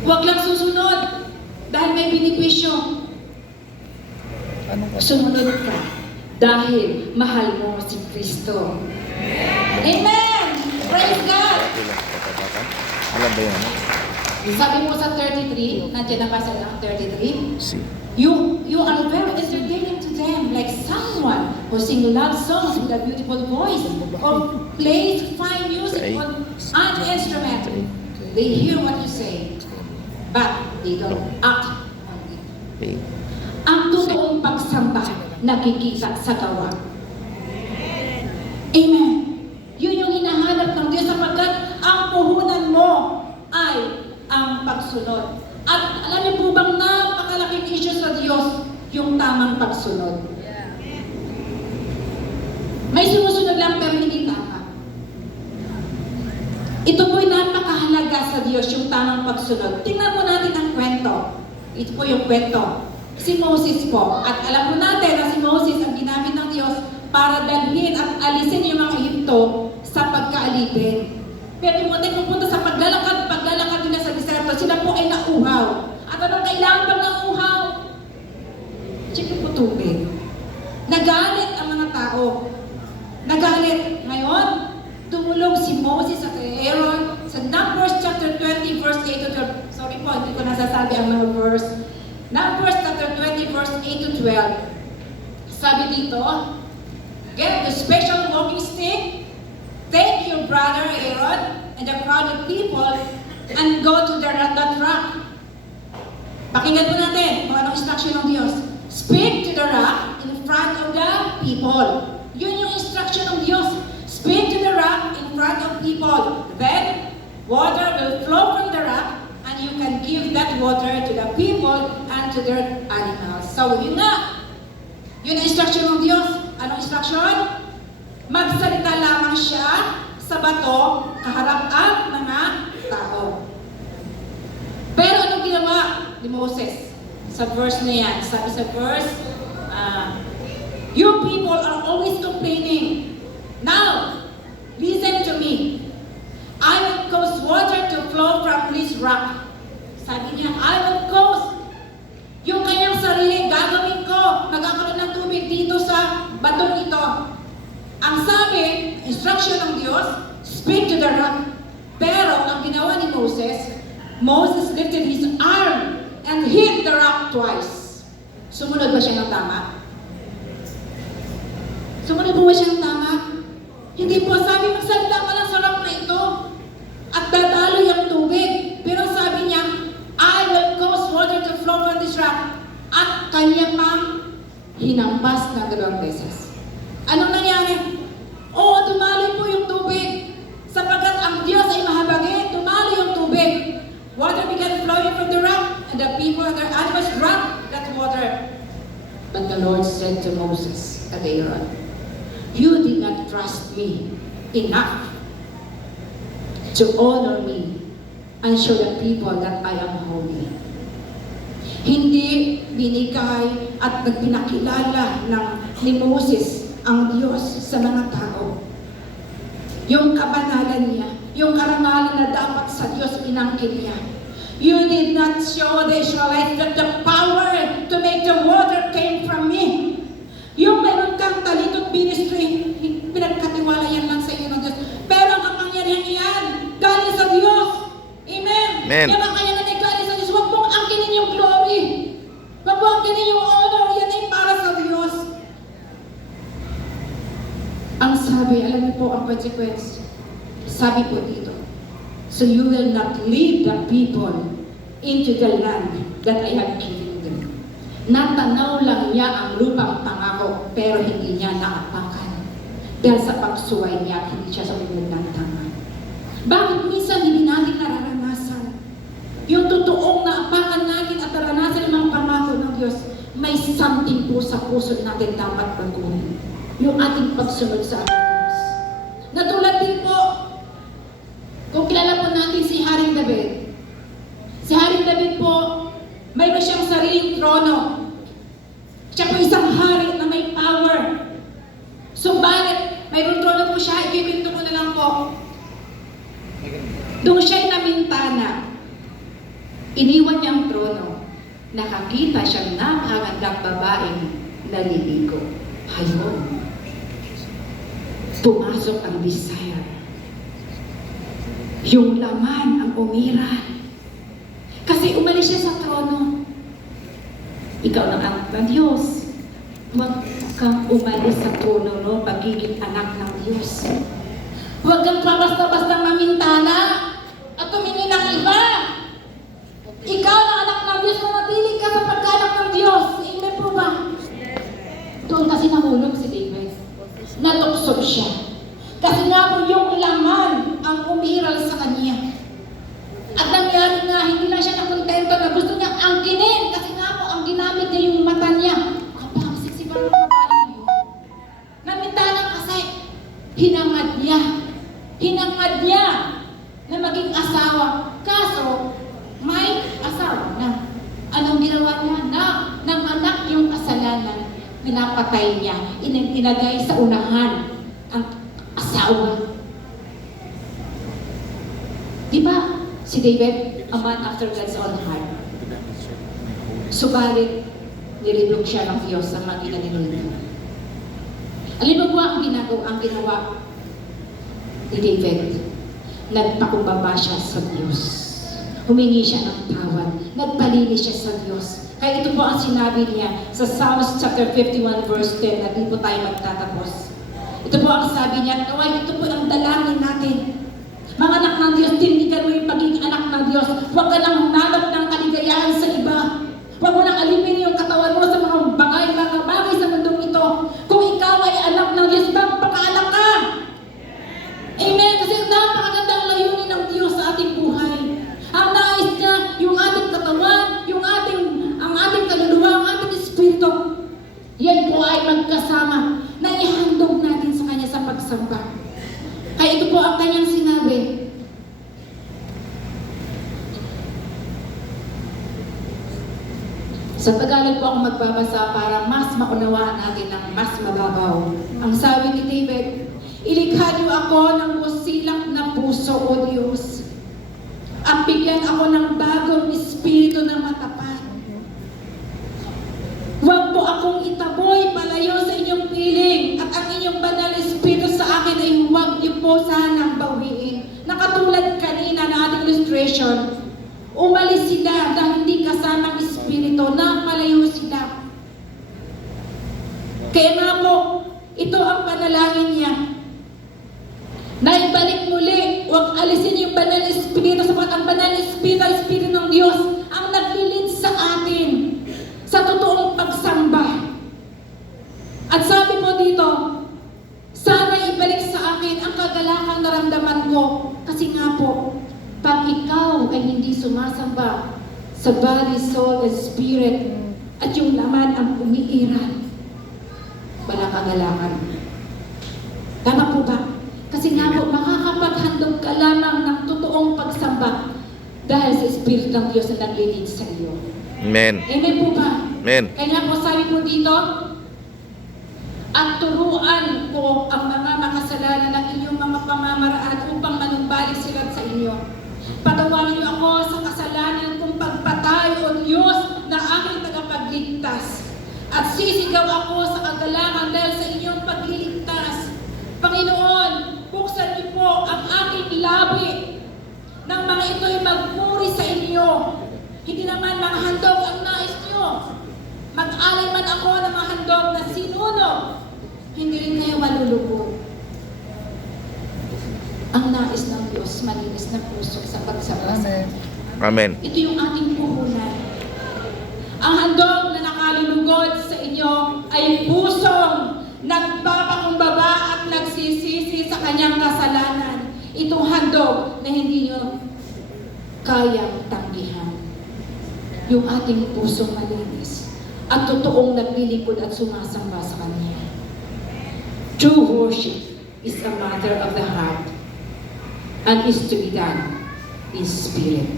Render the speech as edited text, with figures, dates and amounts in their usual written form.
Huwag lang susunod dahil may benepisyo. Sumunod ka dahil mahal mo si Kristo. Amen! Praise God! Alam ba yun? Sabi mo sa 33, nandiyan na ba sa 33? Si. You are very entertaining to them, like someone who sing love songs with a beautiful voice or plays fine music on an instrument. They hear what you say, but they don't act on it. Ang totoong pagsamba nakikita sa gawa. Amen. Yun yung hinahanap ng Diyos sapagkat ang puhunan mo ay ang pagsunod. At alam niyo po bang napakalaking issue sa Diyos yung tamang pagsunod. May sumusunod lang pero hindi tama. Ito po'y napakahalaga sa Diyos yung tamang pagsunod. Tingnan po natin ang kwento. Ito po yung kwento. Si Moses po. At alam po natin na si Moses ang ginamit ng Diyos para dalhin at alisin yung mga Ehipto sa pagkaalipin. Pero yung mga pupunta sa paglalakad nila sa diserto, sila po ay nauhaw. At anong kailangan pag nauhaw? Check po tubig. Nagalit ang mga tao. Nagalit. Ngayon, tumulong si Moses at Aaron sa Numbers chapter 20 verse 8 to 12. Sorry po, hindi ko nasasabi ang mga verse. Numbers chapter 20 verse 8 to 12. Sabi dito, get the special walking stick, take your brother Aaron and the crowd of people and go to that rock. Pakinggan po natin kung anong instruction ng Diyos. Speak to the rock in front of the people. Yun yung instruction ng Diyos. Speak to the rock in front of people. Then, water will flow from the rock and you can give that water to the people and to their animals. So, yun nga. Yun ang instruction ng Diyos. Anong instruction? Magsalita lamang siya sa bato kaharap ang mga tao. Pero anong ginawa ni Moses? Sa verse na yan, sabi sa verse, you people are always complaining. Now, listen to me. I will cause water to flow from this rock. Sabi niya, I will cause. Yung kanyang sarili, gagawin ko. Magkakaroon ng tubig dito sa batong ito. Ang sabi, instruction ng Diyos, speak to the rock. Pero ang ginawa ni Moses, Moses lifted his arm and hit the rock twice. Sumunod ba siya ng tama? Sumunod ba siya ng tama? Hindi po, sabi magsalita ka lang sa rock na ito at dadaloy ang tubig. Pero sabi niya, I will cause water to flow from this rock. At kanya pang hinampas ng 2 beses. Anong nangyari? Oo, tumaloy po yung tubig. Sapagkat ang Diyos ay mahabagin, tumaloy yung tubig. Water began flowing from the rock, and the people and their animals drank that water. But the Lord said to Moses and Aaron, you did not trust me enough to honor me and show the people that I am holy. Hindi binigay at nagpinakilala ni Moses ang Diyos sa mga tao. Yung kabanalan niya, yung karangalan na dapat sa Diyos inangkin niya. You did not show the Israelites that the power to make the water came from me. Yung meron kang talent at ministry, pinagkatiwala yan lang sa iyo ng Diyos. Pero ang kapangyarihan iyan, galing sa Diyos. Amen. Amen. Yung kapangyarihan ay galing sa Diyos. Huwag mong angkinin yung glory. Huwag mong angkinin yung honor. Yan ay para sa Diyos. Ang sabi, alam niyo po ang consequence. Sabi po dito, so you will not lead the people into the land that I have given them. Natanaw lang niya ang lupang pangako, pero hindi niya naapakan. Dahil sa pagsuway niya, hindi siya sumunod ng tama. Bakit minsan hindi natin nararanasan? Yung totoong naapakan natin at naranasan ng mga pangako ng Diyos, may something po sa puso natin dapat baguhin. Yung ating pagsunod sa ating Diyos. Natulad din po, kung kilala po natin si Haring David. Si Haring David po, mayroon siyang sariling trono. Siya po isang hari na may power. Subalit, mayroon trono po siya, ikikwento ko na lang po. Doon siya'y namintana. Iniwan niya ang trono. Nakakita siyang napakagandang babaeng naliligo. Hayon. Pumasok ang desire. Yung laman ang umiran. Kasi umalis siya sa trono. Ikaw ng anak ng Diyos. Huwag kang umalis sa trono, no? Pagiging anak ng Diyos. Huwag kang basta-basta mamintana at tumingin ng iba. Ikaw na anak ng Diyos, manatili ka sa pagkanak ng Diyos. Amen po ba? Doon kasi nahulog si David. Naluksod siya. Kasi nga po yung laman ang umiral sa kanya. At nangyari nga, hindi lang siya nakontento na gusto niya angkinin. Kasi nga po, ang ginamit niya yung mata niya. Kapag siksipan ng babae yun. Namintanan kasi, hinangad niya. Hinangad niya na maging asawa. Kaso, may asawa na. Anong ginawa niya? Nang anak yung kasalanan, pinapatay niya. Inagay sa unahan ang asawa. Di ba? Si David, a man after God's own heart. Subalit, nilibog siya ng Diyos sa mga ginanilunod. Alam mo ba ang ginawa ni David? Nagpakumbaba siya sa Diyos. Humingi siya ng tawad. Nagpalinis siya sa Diyos. Kaya ito po ang sinabi niya sa Psalms chapter 51 verse 10 na di po tayo magtatapos. Ito po ang sabi niya, kaway, ito po ang dalangin natin. Mga anak ng Diyos, tindigan mo yung pagiging anak ng Diyos. Huwag ka nang humanap ng kaligayahan sa iba. Huwag mo nang alimin yung katawan mo sa mga bagay sa mundong ito. Kung ikaw ay anak ng Diyos, magpakaanak ka. Amen. Kasi napakagandang layunin ng Diyos sa ating buhay. Ang nais niya, yung ating katawan, ang ating kaluluwa, ang ating espiritu. Yan po ay magkasama na ihandog natin sa Kanya sa pagsamba. Kaya ito po ang kanyang sinabi. Sa Tagalog po ako magbabasa para mas maunawaan natin ng mas mababaw. Ang sabi ni David, ilikha niyo ako ng busilak na puso, O Diyos. At bigyan ako ng bagong espiritu na matapat. Huwag po akong itaboy palayo sa inyong piling at ang inyong banal espiritu sa akin ay huwag niyo po sanang bawiin. Nakatulad kanina na ating illustration, umalis sila dahil hindi kasamang espiritu na palayo sila. Kaya nga po, ito ang panalangin niya. Na ibalik muli, huwag alisin yung banal espiritu sapagkat ang banal espiritu ng Diyos ang naglilid sa atin sa totoong pagsamba. At sabi mo dito, sana ibalik sa akin ang kagalakang naramdaman ko. Kasi nga po, pag ikaw ay hindi sumasamba sa body, soul, and spirit, at yung laman ang umiiral, walang kagalakan. Tama po ba? Kasi nga po, makakapaghandog ka lamang ng totoong pagsamba dahil sa Espiritu ng Diyos na naglilid sa iyo. Amen. Amen po ba? Amen. Kaya nga po sabi po dito, at turuan ko ang mga makasalanan ng inyong mga pamamaraan upang manumbalik sila sa inyo. Patawarin niyo ako sa kasalanan kong pagpatay, O Diyos, na aking tagapagligtas. At sisigaw ako sa kagalangan dahil sa inyong pagliligtas. Panginoon, buksan niyo po ang aking labi nang mga ito'y magpuri sa inyo. Hindi naman mga handog ang nais niyo. Mag-alay man ako ng mga handog na sinuno, hindi rin kayo malulugod. Ang nais ng Diyos, malinis na puso sa pagsamba. Amen. Ito yung ating puhunan. Ang handog na nakalulugod sa inyo ay pusong nagpapakumbaba at nagsisisi sa kanyang kasalanan. Itong handog na hindi nyo kayang tanggihan. Yung ating pusong malinis at totoong naglilingkod at sumasamba sa Kanya. True worship is a matter of the heart and is to be done in spirit.